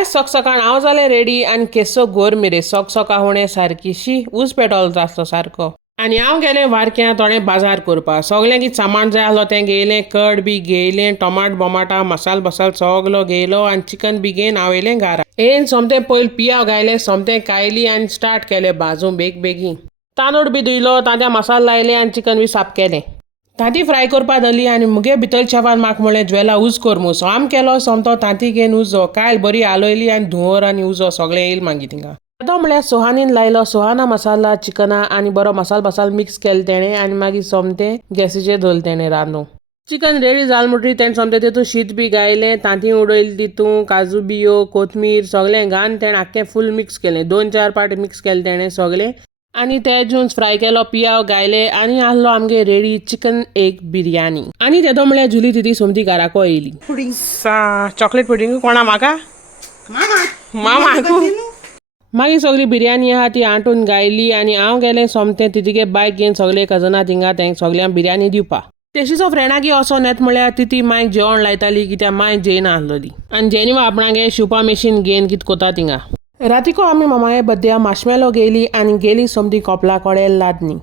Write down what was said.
आयज सकाळ हांव जालें रेडी आनी केसो गोर मेरे सकाळ होणे सारकी शी ऊस पेटोल आसलो सारको आनी हांव गेलें वारक्यां थोडें बाजार करपा सगळें कितें सामान जाय आसलो तें घेयलें कड बी घेयलें टोमाट बोमाटा मसाल बसाल सगलो घेयलो आनी चिकन बी घेवन हांव येयलें घरा येवन सोमतें पयलीं पियाव घायलें सोमतें कायली आनी स्टार्ट केलें भाजूं बेगीन तांदूळ बी धुयलो तांत्या मसालो लायले आनी चिकन बी साफ केलें तांती फ्राय करपा दवरली आनी मुगे भितर चेवान म्हाका म्हणलें ज्वेला उज कर मू आम केलो सोमतो तांती घेवन उजो कायल बरी आलोयली आनी धुंवर आनी उजो सगळें येयलें मागीर थिंगा येदो म्हळ्यार सोहानीन लायलो सोहाना मसाला चिकना आनी बरो मसाल बसाल मिक्स केलें तेणें आनी मागीर सोमतें गॅसीचेर दवरलें तेणें रांदूंक चिकन रेडी जालें म्हणटरी तेणें सोमतें तितून शीत बी घायलें तांती उडयली तितून काजू बियो कोथमीर सगळें घालून तेणें आख्खें फूल मिक्स केलें 2-4 पाट मिक्स केलें तेणें सगळें आनी ते जून फ्राय केलो पियाव घायले आनी आहलो आमगे रेडी चिकन एग बिरयानी आनी तेदो म्हळ्यार जुली तिती सोमती घराको येयली पुडिंग चॉकलेट पुडिंग कोणा म्हाका मामाकू मागीर सगळी बिरयानी आहा ती आंटून गायली आनी हांव गेलें सोमतें तितीगे बायक घेवन सगळे कजनां थिंगा तेंक सगळ्यांक बिरयानी दिवपा तेशीचो फ्रेंडाकी असो नेत म्हळ्यार तिती मायक जेवण लायताली कित्याक माय जेयना आहलोली आनी जेनीवा आपणागे शिवपा मशीन घेवन कितें कोता थिंगा रातीको आमी मामाये बड्ड्या माशमेलो गेली आनी गेली सोमती कोपला कोडेल लादनी